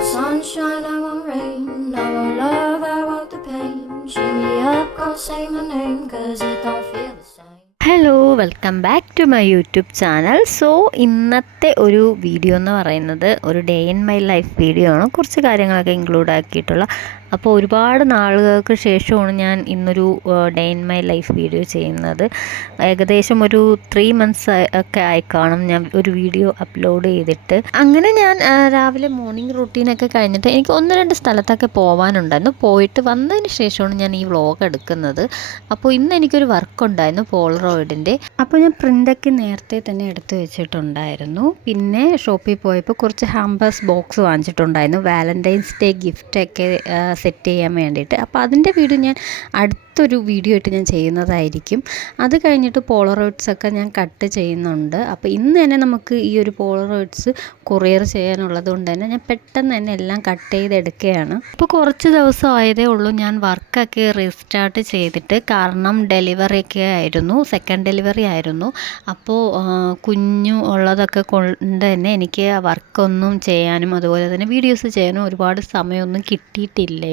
sunshine, I want rain. I want love, I want the pain. Shake me up, come say my name, cause it don't feel the same. Hello welcome back to my YouTube channel. So ഇന്നത്തെ ഒരു video എന്ന് പറയുന്നത് ഒരു day in my life video ആണ്. കുറച്ച് കാര്യങ്ങളൊക്കെ include ആക്കിയിട്ടുള്ള. അപ്പോൾ ഒരുപാട് നാളുകൾക്ക് ശേഷമാണ് ഞാൻ ഇന്നൊരു day in my life video ചെയ്യുന്നത്. ഏകദേശം ഒരു 3 months ഒക്കെ ആയി കാണും ഞാൻ ഒരു വീഡിയോ അപ്ലോഡ് ചെയ്തിട്ട്. അങ്ങനെ ഞാൻ രാവിലെ മോർണിംഗ് റൂട്ടീനൊക്കെ കഴിഞ്ഞിട്ട് എനിക്ക് 1-2 സ്ഥലത്തൊക്കെ പോകാനുണ്ടായിരുന്നു. പോയിട്ട് വന്നതിന് ശേഷമാണ് ഞാൻ ഈ വ്ളോഗ് എടുക്കുന്നത്. അപ്പോൾ ഇന്ന് എനിക്കൊരു വർക്ക് ഉണ്ടായിരുന്നു പോളറോയിഡിൻ്റെ. അപ്പോൾ ഞാൻ പ്രിൻ്റൊക്കെ നേരത്തെ തന്നെ എടുത്ത് വെച്ചിട്ടുണ്ടായിരുന്നു. പിന്നെ ഷോപ്പിൽ പോയപ്പോൾ കുറച്ച് ഹാമ്പേഴ്സ് ബോക്സ് വാങ്ങിച്ചിട്ടുണ്ടായിരുന്നു വാലൻറ്റൈൻസ് ഡേ ഗിഫ്റ്റൊക്കെ സെറ്റ് ചെയ്യാൻ വേണ്ടിയിട്ട്. അപ്പോൾ അതിൻ്റെ വീഡിയോ ഞാൻ അടുത്തൊരു വീഡിയോ ആയിട്ട് ഞാൻ ചെയ്യുന്നതായിരിക്കും. അത് കഴിഞ്ഞിട്ട് പോളറോയിഡ്സൊക്കെ ഞാൻ കട്ട് ചെയ്യുന്നുണ്ട്. അപ്പോൾ ഇന്ന് തന്നെ നമുക്ക് ഈ ഒരു പോളറോയിഡ്സ് കൊറിയർ ചെയ്യാനുള്ളത് കൊണ്ട് തന്നെ ഞാൻ പെട്ടെന്ന് തന്നെ എല്ലാം കട്ട് ചെയ്തെടുക്കുകയാണ്. അപ്പോൾ കുറച്ച് ദിവസം ആയതേ ഉള്ളൂ ഞാൻ വർക്കൊക്കെ റീസ്റ്റാർട്ട് ചെയ്തിട്ട്. കാരണം ഡെലിവറിയൊക്കെ ആയിരുന്നു, സെക്കൻഡ് ഡെലിവറി ആയിരുന്നു. അപ്പോൾ കുഞ്ഞു ഉള്ളതൊക്കെ കൊണ്ട് തന്നെ എനിക്ക് വർക്കൊന്നും ചെയ്യാനും അതുപോലെ തന്നെ വീഡിയോസ് ചെയ്യാനും ഒരുപാട് സമയമൊന്നും കിട്ടിയിട്ടില്ലായിരുന്നു.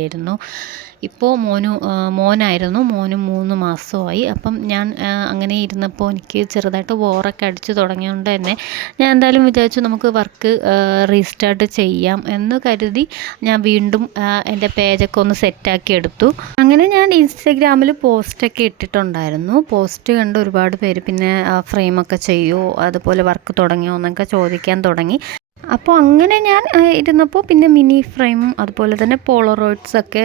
ഇപ്പോൾ മോനായിരുന്നു, മോന് 3 മാസമായി. അപ്പം ഞാൻ അങ്ങനെ ഇരുന്നപ്പോൾ എനിക്ക് ചെറുതായിട്ട് ബോറൊക്കെ അടിച്ച് തുടങ്ങിയതുകൊണ്ട് തന്നെ ഞാൻ എന്തായാലും വിചാരിച്ചു നമുക്ക് വർക്ക് റീസ്റ്റാർട്ട് ചെയ്യാം എന്ന് കരുതി ഞാൻ വീണ്ടും എൻ്റെ പേജൊക്കെ ഒന്ന് സെറ്റാക്കി എടുത്തു. അങ്ങനെ ഞാൻ ഇൻസ്റ്റഗ്രാമിൽ പോസ്റ്റൊക്കെ ഇട്ടിട്ടുണ്ടായിരുന്നു. പോസ്റ്റ് കണ്ട് ഒരുപാട് പേര് പിന്നെ ഫ്രെയിമൊക്കെ ചെയ്യുമോ അതുപോലെ വർക്ക് തുടങ്ങിയോ എന്നൊക്കെ ചോദിക്കാൻ തുടങ്ങി. അപ്പോൾ അങ്ങനെ ഞാൻ ഇരുന്നപ്പോൾ പിന്നെ മിനി ഫ്രെയിമും അതുപോലെ തന്നെ പോളറോയിഡ്സൊക്കെ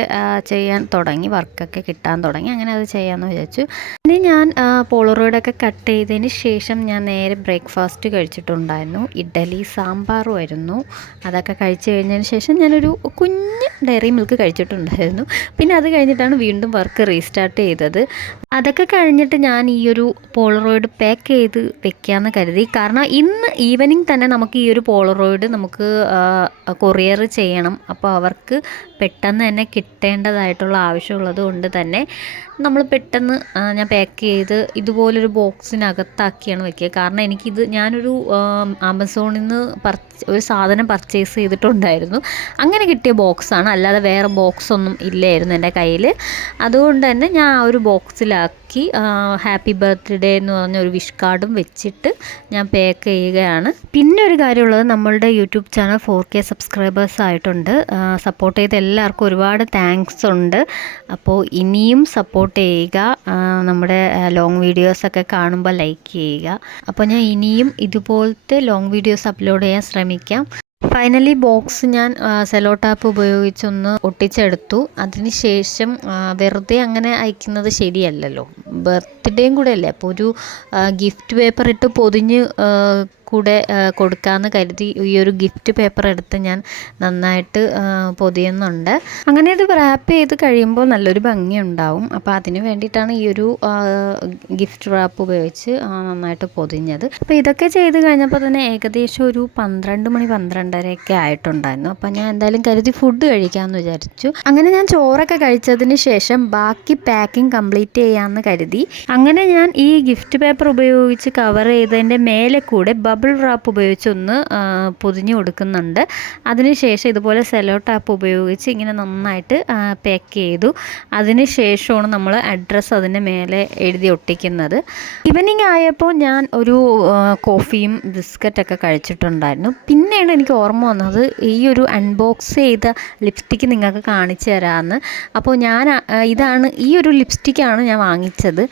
ചെയ്യാൻ തുടങ്ങി, വർക്കൊക്കെ കിട്ടാൻ തുടങ്ങി. അങ്ങനെ അത് ചെയ്യാമെന്ന് വിചാരിച്ചു. പിന്നെ ഞാൻ പോളറോയിഡൊക്കെ കട്ട് ചെയ്തതിന് ശേഷം ഞാൻ നേരെ ബ്രേക്ക്ഫാസ്റ്റ് കഴിച്ചിട്ടുണ്ടായിരുന്നു. ഇഡ്ഡലി സാമ്പാറും ആയിരുന്നു. അതൊക്കെ കഴിച്ച് കഴിഞ്ഞതിന് ശേഷം ഞാനൊരു കുഞ്ഞ് ഡയറി മിൽക്ക് കഴിച്ചിട്ടുണ്ടായിരുന്നു. പിന്നെ അത് കഴിഞ്ഞിട്ടാണ് വീണ്ടും വർക്ക് റീസ്റ്റാർട്ട് ചെയ്തത്. അതൊക്കെ കഴിഞ്ഞിട്ട് ഞാൻ ഈ ഒരു പോളറോയിഡ് പാക്ക് ചെയ്ത് വെക്കാമെന്ന് കരുതി. കാരണം ഇന്ന് ഈവനിങ് തന്നെ നമുക്ക് ഈ ഒരു പോളറോയിഡ് നമുക്ക് കൊറിയർ ചെയ്യണം. അപ്പോൾ അവർക്ക് പെട്ടെന്ന് തന്നെ കിട്ടേണ്ടതായിട്ടുള്ള ആവശ്യമുള്ളത് കൊണ്ട് തന്നെ നമ്മൾ പെട്ടെന്ന് ഞാൻ പാക്ക് ചെയ്ത് ഇതുപോലൊരു ബോക്സിനകത്താക്കിയാണ് വെക്കുക. കാരണം എനിക്കിത് ഞാനൊരു ആമസോണിൽ നിന്ന് ഒരു സാധനം പർച്ചേസ് ചെയ്തിട്ടുണ്ടായിരുന്നു. അങ്ങനെ കിട്ടിയ ബോക്സാണ്, അല്ലാതെ വേറെ ബോക്സൊന്നും ഇല്ലായിരുന്നു എൻ്റെ കയ്യിൽ. അതുകൊണ്ട് തന്നെ ഞാൻ ആ ഒരു ബോക്സിലാക്കി ഹാപ്പി ബർത്ത്ഡേ എന്ന് പറഞ്ഞ ഒരു വിഷ് കാർഡും വെച്ചിട്ട് ഞാൻ പാക്ക് ചെയ്യുകയാണ്. പിന്നെ ഒരു കാര്യമുള്ളത്, നമ്മളുടെ യൂട്യൂബ് ചാനൽ 4K സബ്സ്ക്രൈബേഴ്സ് ആയിട്ടുണ്ട്. സപ്പോർട്ട് ചെയ്ത എല്ലാവർക്കും ഒരുപാട് താങ്ക്സ് ഉണ്ട്. അപ്പോൾ ഇനിയും സപ്പോർട്ട് ചെയ്യുക. നമ്മുടെ ലോങ് വീഡിയോസൊക്കെ കാണുമ്പോൾ ലൈക്ക് ചെയ്യുക. അപ്പോൾ ഞാൻ ഇനിയും ഇതുപോലത്തെ ലോങ് വീഡിയോസ് അപ്ലോഡ് ചെയ്യാൻ ശ്രമിക്കാം. ഫൈനലി ബോക്സ് ഞാൻ സെലോ ടാപ്പ് ഉപയോഗിച്ചൊന്ന് ഒട്ടിച്ചെടുത്തു. അതിന് ശേഷം വെറുതെ അങ്ങനെ അയക്കുന്നത് ശരിയല്ലല്ലോ, ബർത്ത്ഡേയും കൂടെ അല്ലേ. അപ്പോൾ ഒരു ഗിഫ്റ്റ് പേപ്പർ ഇട്ട് പൊതിഞ്ഞ് കൂടെ കൊടുക്കാമെന്ന് കരുതി ഈ ഒരു ഗിഫ്റ്റ് പേപ്പർ എടുത്ത് ഞാൻ നന്നായിട്ട് പൊതിയുന്നുണ്ട്. അങ്ങനെ ഇത് റാപ്പ് ചെയ്ത് കഴിയുമ്പോൾ നല്ലൊരു ഭംഗിയുണ്ടാവും. അപ്പോൾ അതിന് വേണ്ടിയിട്ടാണ് ഈ ഒരു ഗിഫ്റ്റ് റാപ്പ് ഉപയോഗിച്ച് നന്നായിട്ട് പൊതിഞ്ഞത്. അപ്പോൾ ഇതൊക്കെ ചെയ്ത് കഴിഞ്ഞപ്പോൾ തന്നെ ഏകദേശം ഒരു 12 മണി 12:30 ആയിട്ടുണ്ടായിരുന്നു. അപ്പോൾ ഞാൻ എന്തായാലും കരുതി ഫുഡ് കഴിക്കാമെന്ന് വിചാരിച്ചു. അങ്ങനെ ഞാൻ ചോറൊക്കെ കഴിച്ചതിന് ശേഷം ബാക്കി പാക്കിംഗ് കംപ്ലീറ്റ് ചെയ്യാമെന്ന് കരുതി. അങ്ങനെ ഞാൻ ഈ ഗിഫ്റ്റ് പേപ്പർ ഉപയോഗിച്ച് കവർ ചെയ്തതിൻ്റെ മേലെ കൂടെ ബബിൾ റാപ്പ് ഉപയോഗിച്ചൊന്ന് പൊതിഞ്ഞ് കൊടുക്കുന്നുണ്ട്. അതിനുശേഷം ഇതുപോലെ സെലോ ടാപ്പ് ഉപയോഗിച്ച് ഇങ്ങനെ നന്നായിട്ട് പാക്ക് ചെയ്തു. അതിന് ശേഷമാണ് നമ്മൾ അഡ്രസ്സ് അതിൻ്റെ മേലെ എഴുതി ഒട്ടിക്കുന്നത്. ഈവനിങ് ആയപ്പോൾ ഞാൻ ഒരു കോഫിയും ബിസ്ക്കറ്റൊക്കെ കഴിച്ചിട്ടുണ്ടായിരുന്നു. പിന്നെയാണ് എനിക്ക് ഓർമ്മ വന്നത് ഈ ഒരു അൺബോക്സ് ചെയ്ത ലിപ്സ്റ്റിക്ക് നിങ്ങൾക്ക് കാണിച്ചു തരാമെന്ന്. അപ്പോൾ ഈ ഒരു ലിപ്സ്റ്റിക്കാണ് ഞാൻ വാങ്ങിച്ചത്.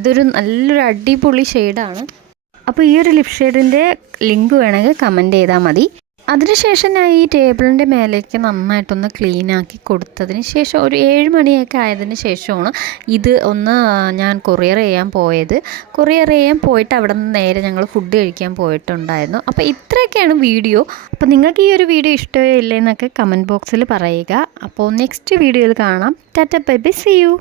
ഇതൊരു നല്ലൊരു അടിപൊളി ഷെയ്ഡാണ്. അപ്പോൾ ഈ ഒരു ലിപ് ഷെയ്ഡിൻ്റെ ലിങ്ക് വേണമെങ്കിൽ കമൻറ്റ് ചെയ്താൽ മതി. അതിനുശേഷം ഞാൻ ഈ ടേബിളിൻ്റെ മേലേക്ക് നന്നായിട്ടൊന്ന് ക്ലീനാക്കി കൊടുത്തതിന് ശേഷം ഒരു 7 മണിയൊക്കെ ആയതിന് ശേഷമാണ് ഇത് ഞാൻ കൊറിയർ ചെയ്യാൻ പോയത്. കൊറിയർ ചെയ്യാൻ പോയിട്ട് അവിടെ നിന്ന് നേരെ ഞങ്ങൾ ഫുഡ് കഴിക്കാൻ പോയിട്ടുണ്ടായിരുന്നു. അപ്പോൾ ഇത്രയൊക്കെയാണ് വീഡിയോ. അപ്പോൾ നിങ്ങൾക്ക് ഈ ഒരു വീഡിയോ ഇഷ്ടമോ ഇല്ലെന്നൊക്കെ കമൻറ്റ് ബോക്സിൽ പറയുക. അപ്പോൾ നെക്സ്റ്റ് വീഡിയോയിൽ കാണാം. Tata bye bye, see U.